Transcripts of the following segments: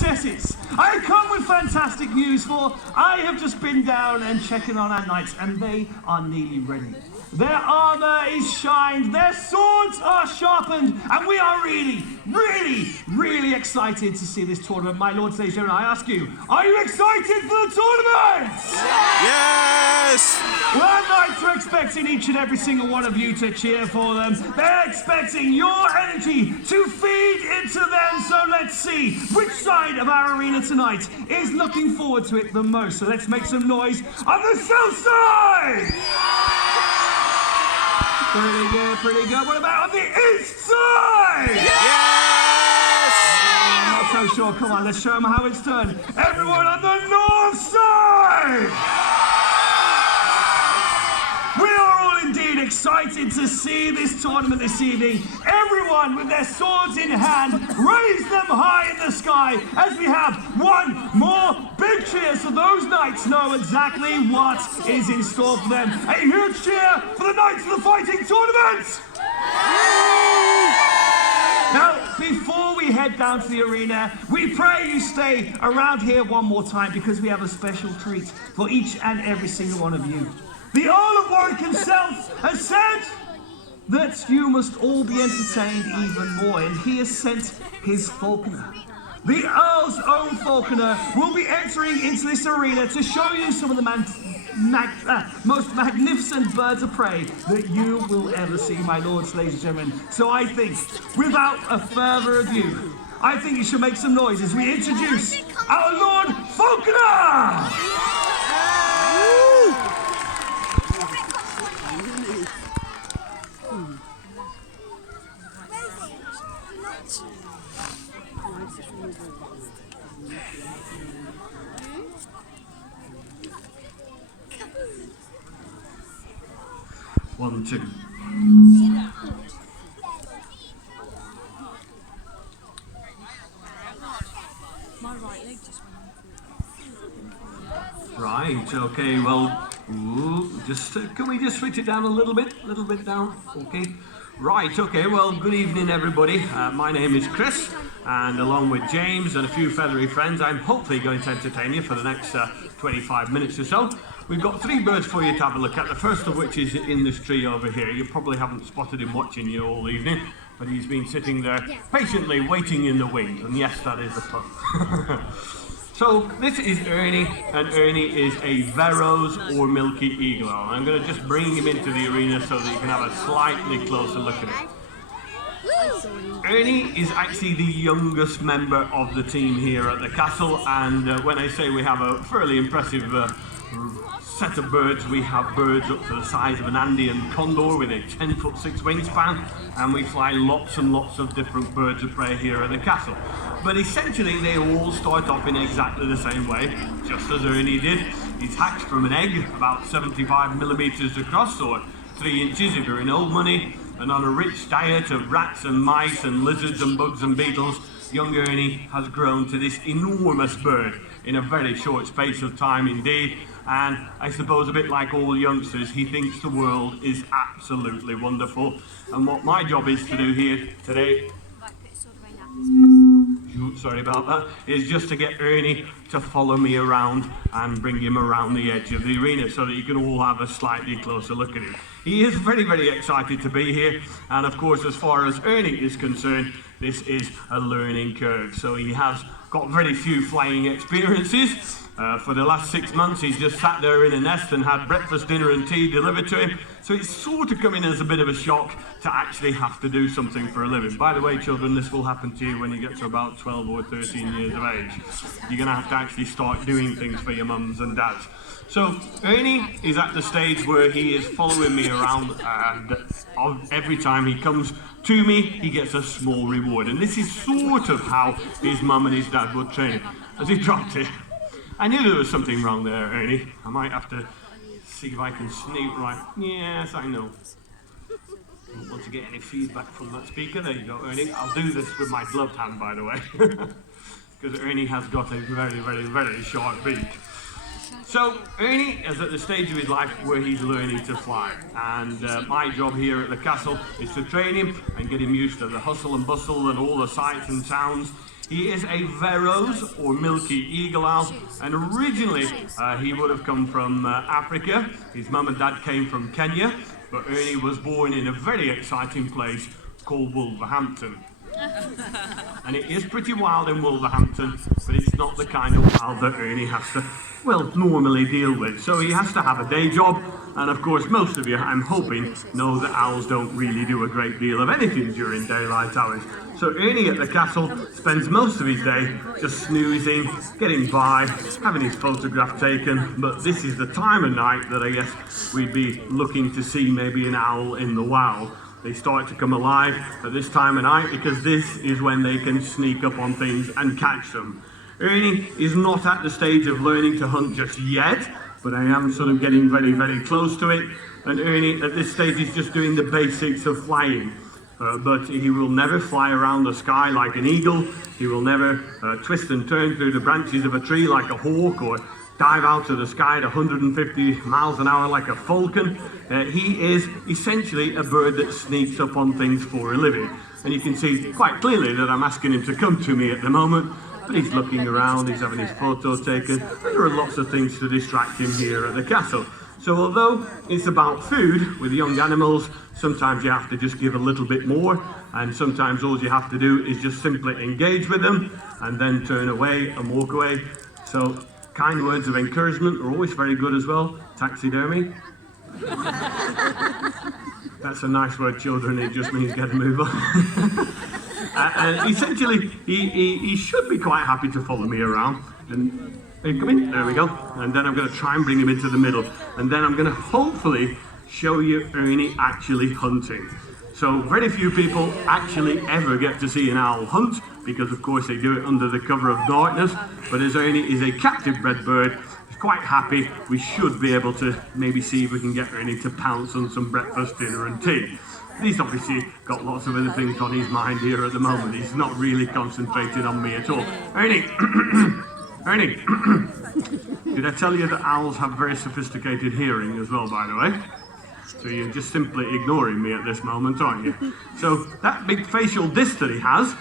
princesses, I come with fantastic news, for I have just been down and checking on our knights, and they are nearly ready. Their armor is shined, their swords are sharpened, and we are really excited to see this tournament. My Lord Slayer, and I ask you, are you excited for the tournament? Yes! Well, our knights are expecting each and every single one of you to cheer for them. They're expecting your energy to feed into them. So let's see which side of our arena tonight is looking forward to it the most. So let's make some noise on the south side! Pretty good. What about on the east side? Yes! I'm not so sure. Come on, let's show them how it's done. Everyone on the north side! We are all indeed excited to see this tournament this evening. Everyone with their swords in hand, raise them high in the sky as we have one more big cheer so those knights know exactly what is in store for them. A huge cheer for the Knights of the Fighting Tournament! Now, before we head down to the arena, we pray you stay around here one more time because we have a special treat for each and every single one of you. The Earl of Warwick himself has said that you must all be entertained even more, and he has sent his falconer. The Earl's own falconer will be entering into this arena to show you some of the most magnificent birds of prey that you will ever see, my lords, ladies and gentlemen. So I think, without a further ado, I think you should make some noise as we introduce our Lord Falconer! One, two. My right leg just went on. Right, okay, well, can we just switch it down a little bit down, okay. Right, okay, well, good evening everybody. My name is Chris, and along with James and a few feathery friends, I'm hopefully going to entertain you for the next 25 minutes or so. We've got three birds for you to have a look at, the first of which is in this tree over here. You probably haven't spotted him watching you all evening, but he's been sitting there patiently waiting in the wings, and yes, that is a pun. So this is Ernie, and Ernie is a Veros or Milky Eagle. I'm going to just bring him into the arena so that you can have a slightly closer look at it. Ernie is actually the youngest member of the team here at the castle, and when I say we have a fairly impressive set of birds, we have birds up to the size of an Andean condor with a 10'6" wingspan, and we fly lots and lots of different birds of prey here at the castle. But essentially they all start off in exactly the same way, just as Ernie did. He's hatched from an egg about 75 millimeters across, or 3 inches if you're in old money, and on a rich diet of rats and mice and lizards and bugs and beetles, young Ernie has grown to this enormous bird in a very short space of time indeed. And I suppose a bit like all youngsters, he thinks the world is absolutely wonderful. And what my job is to do here today, sorry about that, is just to get Ernie to follow me around and bring him around the edge of the arena so that you can all have a slightly closer look at him. He is very excited to be here, and of course, as far as Ernie is concerned, this is a learning curve. So he has got very few flying experiences. For the last 6 months, he's just sat there in a nest and had breakfast, dinner and tea delivered to him. So it's sort of coming as a bit of a shock to actually have to do something for a living. By the way, children, this will happen to you when you get to about 12 or 13 years of age. You're going to have to actually start doing things for your mums and dads. So Ernie is at the stage where he is following me around, and every time he comes to me, he gets a small reward. And this is sort of how his mum and his dad would train him. As he dropped it, I knew there was something wrong there, Ernie. I might have to see if I can sneak right. Yes, I know. Don't want to get any feedback from that speaker. There you go, Ernie. I'll do this with my gloved hand, by the way. Because Ernie has got a very sharp beak. So Ernie is at the stage of his life where he's learning to fly, and my job here at the castle is to train him and get him used to the hustle and bustle and all the sights and sounds. He is a Veros or milky eagle owl, and originally he would have come from Africa. His mum and dad came from Kenya, but Ernie was born in a very exciting place called Wolverhampton. And it is pretty wild in Wolverhampton, but it's not the kind of wild that Ernie has to, well, normally deal with. So he has to have a day job, and of course most of you, I'm hoping, know that owls don't really do a great deal of anything during daylight hours. So Ernie at the castle spends most of his day just snoozing, getting by, having his photograph taken, but this is the time of night that I guess we'd be looking to see maybe an owl in the wild. They start to come alive at this time of night because this is when they can sneak up on things and catch them. Ernie is not at the stage of learning to hunt just yet, but I am sort of getting very, very close to it. And Ernie at this stage is just doing the basics of flying. But he will never fly around the sky like an eagle. He will never twist and turn through the branches of a tree like a hawk, or dive out of the sky at 150 miles an hour like a falcon. He is essentially a bird that sneaks up on things for a living. And you can see quite clearly that I'm asking him to come to me at the moment, but he's looking around, he's having his photo taken, and there are lots of things to distract him here at the castle. So although it's about food with young animals, sometimes you have to just give a little bit more, and sometimes all you have to do is just simply engage with them and then turn away and walk away. So kind words of encouragement are always very good as well. Taxidermy. That's a nice word, children. It just means get a move on. And essentially, he should be quite happy to follow me around. And hey, come in. There we go. And then I'm going to try and bring him into the middle. And then I'm going to hopefully show you Ernie actually hunting. So very few people actually ever get to see an owl hunt, because of course they do it under the cover of darkness. But as Ernie is a captive bred bird, he's quite happy. We should be able to maybe see if we can get Ernie to pounce on some breakfast, dinner and tea. He's obviously got lots of other things on his mind here at the moment. He's not really concentrated on me at all. Ernie, Ernie, did I tell you that owls have very sophisticated hearing as well, by the way? So you're just simply ignoring me at this moment, aren't you? So that big facial disc that he has,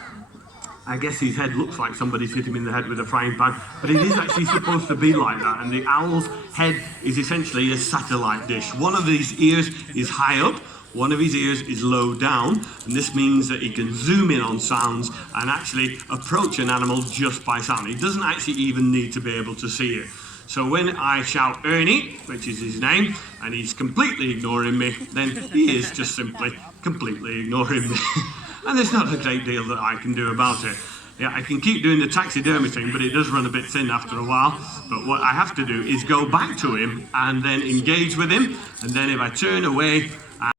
I guess his head looks like somebody's hit him in the head with a frying pan, but it is actually supposed to be like that. And the owl's head is essentially a satellite dish. One of his ears is high up, one of his ears is low down, and this means that he can zoom in on sounds and actually approach an animal just by sound. He doesn't actually even need to be able to see it. So when I shout Ernie, which is his name, and he's completely ignoring me, then he is just simply completely ignoring me. And there's not a great deal that I can do about it. Yeah, I can keep doing the taxidermy thing, but it does run a bit thin after a while. But what I have to do is go back to him and then engage with him. And then if I turn away